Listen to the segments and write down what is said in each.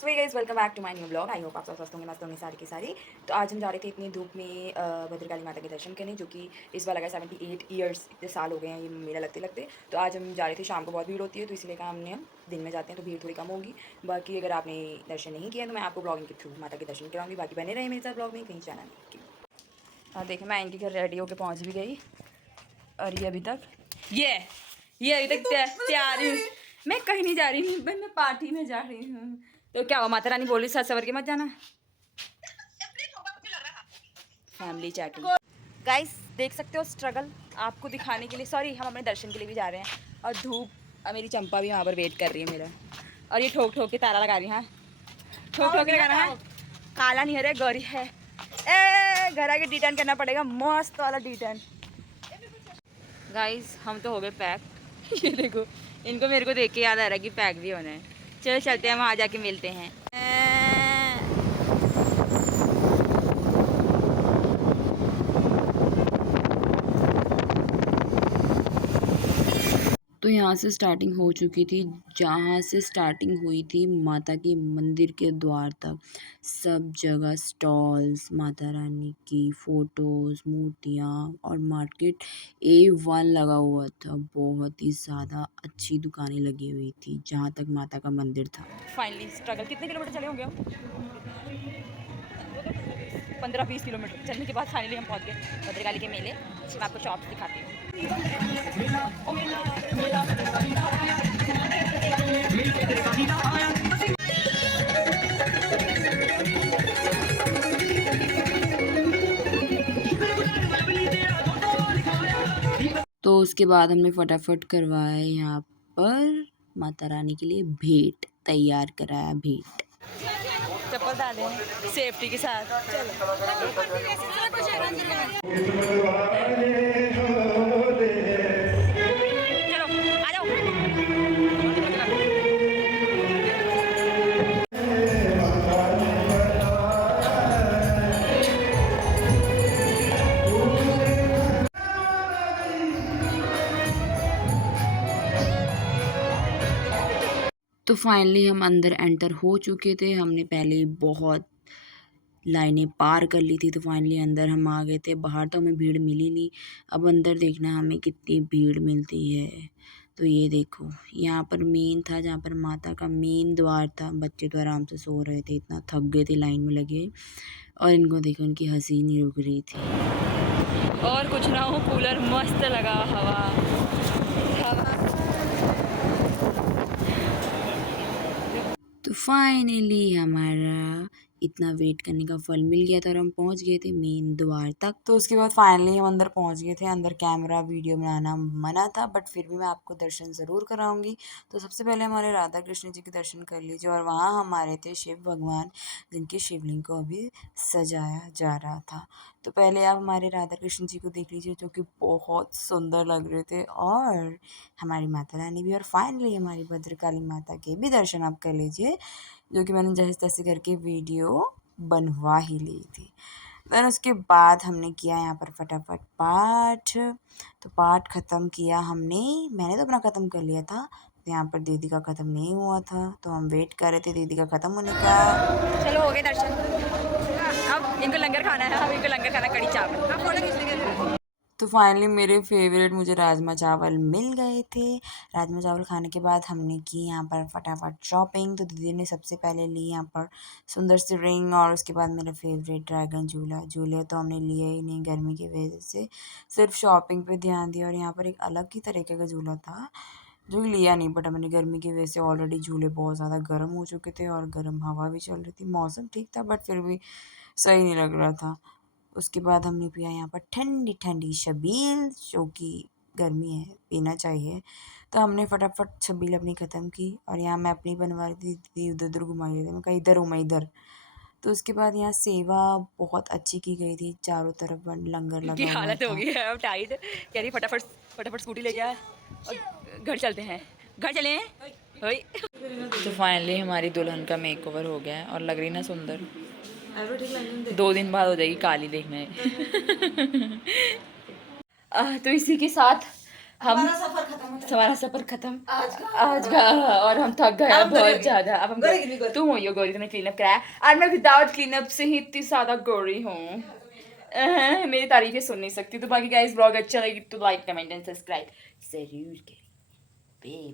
So hey guys welcome back to my new blog. I hope आप सब स्वस्थ होंगे, मस्त होंगे सारी की सारी। तो आज हम जा रहे थे इतनी धूप में भद्रकाली माता के दर्शन करने, जो कि इस बार लगा 78 ईयर्स, इतने साल हो गए हैं ये मेला लगते लगते। तो आज हम जा रहे थे, शाम को बहुत भीड़ होती है तो इसलिए कहा हमने हम दिन में जाते हैं तो भीड़ थोड़ी कम होगी। बाकी अगर आपने दर्शन नहीं किया तो मैं आपको ब्लॉगिंग के थ्रू माता के दर्शन कराऊंगी। बाकी बने रहे मेरे साथ ब्लॉग में, कहीं जाना नहीं। देखिए मैं इनके घर रेडी होकर पहुँच भी गई और ये अभी तक तैयार हूँ। मैं कहीं नहीं जा रही हूँ भाई, मैं पार्टी में जा रही हूँ। तो क्या हुआ, माता रानी बोल रही सच सवर के मत जाना। फैमिली चैटिंग गाइस, देख सकते हो स्ट्रगल आपको दिखाने के लिए। सॉरी, हम अपने दर्शन के लिए भी जा रहे हैं और धूप। मेरी चंपा भी वहाँ पर वेट कर रही है मेरा। और ये ठोक ठोक के ताला लगा रही है, ठोक ठोक के लगा रहा है। काला नहीं है, गौरी है। ए घर आके डिटर्न करना पड़ेगा, मस्त वाला डिटर्न। गाइस हम तो हो गए पैक। ये देखो, इनको मेरे को देख के याद आ रहा है कि पैक भी होना है। चलो चलते हैं, वहाँ जाके मिलते हैं। तो यहाँ से स्टार्टिंग हो चुकी थी, जहाँ से स्टार्टिंग हुई थी माता के मंदिर के द्वार तक सब जगह स्टॉल्स, माता रानी की फ़ोटोज़, मूर्तियाँ और मार्केट A1 लगा हुआ था। बहुत ही ज़्यादा अच्छी दुकानें लगी हुई थी जहाँ तक माता का मंदिर था। फाइनली स्ट्रगल, कितने किलोमीटर चले होंगे हम? 15-20 किलोमीटर चलने के बाद फाइनली हम पहुँच गए भद्रकाली के मेले। मैं आपको शॉप्स दिखाती हूँ। तो उसके बाद हमने फटाफट करवाया यहाँ पर माता रानी के लिए भेंट तैयार कराया, भेंट। चप्पल डाले सेफ्टी के साथ। तो फाइनली हम अंदर एंटर हो चुके थे। हमने पहले बहुत लाइनें पार कर ली थी, तो फाइनली अंदर हम आ गए थे। बाहर तो हमें भीड़ मिली नहीं, अब अंदर देखना हमें कितनी भीड़ मिलती है। तो ये देखो, यहाँ पर मेन था, जहाँ पर माता का मेन द्वार था। बच्चे तो आराम से सो रहे थे, इतना थक गए थे लाइन में लगे। और इनको देखो, उनकी हंसी नहीं रुक रही थी। और कुछ ना हो, कूलर मस्त लगा, हवा हवा। तो फाइनली हमारा इतना वेट करने का फल मिल गया था और हम पहुंच गए थे मेन द्वार तक। तो उसके बाद फाइनली हम अंदर पहुंच गए थे। अंदर कैमरा वीडियो बनाना मना था, बट फिर भी मैं आपको दर्शन ज़रूर कराऊंगी। तो सबसे पहले हमारे राधा कृष्ण जी के दर्शन कर लीजिए। और वहाँ हमारे थे शिव भगवान, जिनके शिवलिंग को अभी सजाया जा रहा था। तो पहले आप हमारे राधा कृष्ण जी को देख लीजिए, जो कि बहुत सुंदर लग रहे थे। और हमारी माता रानी भी। और फाइनली हमारी भद्रकाली माता के भी दर्शन आप कर लीजिए, जो कि मैंने जैसे तैसे करके वीडियो बनवा ही ली थी। देन उसके बाद हमने किया यहाँ पर फटाफट पाठ। तो पाठ ख़त्म किया हमने, मैंने तो अपना ख़त्म कर लिया था। तो यहाँ पर दीदी का ख़त्म नहीं हुआ था, तो हम वेट कर रहे थे दीदी का ख़त्म होने का। चलो हो गए दर्शन, अब इनको लंगर खाना है। अब इनको लंगर खाना, कड़ी चावल। आप फोटो खींच लेंगे। तो फाइनली मेरे फेवरेट मुझे राजमा चावल मिल गए थे। राजमा चावल खाने के बाद हमने की यहाँ पर फटाफट शॉपिंग। तो दीदी ने सबसे पहले ली यहाँ पर सुंदर सी रिंग, और उसके बाद मेरा फेवरेट ड्रैगन झूला। झूले तो हमने लिए ही नहीं गर्मी की वजह से, सिर्फ शॉपिंग पे ध्यान दिया। और यहाँ पर एक अलग ही तरीके का झूला था जो कि लिया नहीं, बट मैंने गर्मी की वजह से ऑलरेडी झूले बहुत ज़्यादा गर्म हो चुके थे और गर्म हवा भी चल रही थी। मौसम ठीक था बट फिर भी सही नहीं लग रहा था। उसके बाद हमने पिया यहाँ पर ठंडी ठंडी छबील, जो कि गर्मी है पीना चाहिए। तो हमने फटाफट छबील अपनी ख़त्म की। और यहाँ मैं अपनी बनवा रही थी, दीदी उधर उधर घुमा रही थी। मैं कहा इधर हूँ, मैं इधर। तो उसके बाद यहाँ सेवा बहुत अच्छी की गई थी, चारों तरफ लंगर लगा हुआ हालत हो गई है अब टाइट। कह रही फटाफट फटाफट स्कूटी लेके आए और घर चलते हैं, घर चले हैं। तो फाइनली हमारी दुल्हन का मेकओवर हो गया है और लग रही ना सुंदर। 2 दिन बाद हो जाएगी काली देखने। तो इसी के साथ हमारा सफर खत्म आज का और हम थक गए हैं बहुत ज्यादा। अब हम तुम हो यो गोरी, तुमने क्लीनअप कराया और मैं विदाउट क्लीनअप से ही इतनी ज्यादा गोरी हूँ। मेरी तारीफें सुन नहीं सकती। तो बाकी गाइस ब्लॉग अच्छा लगी तो लाइक कमेंट एंड सब्सक्राइब जरूर करें। Bye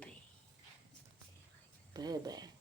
bye.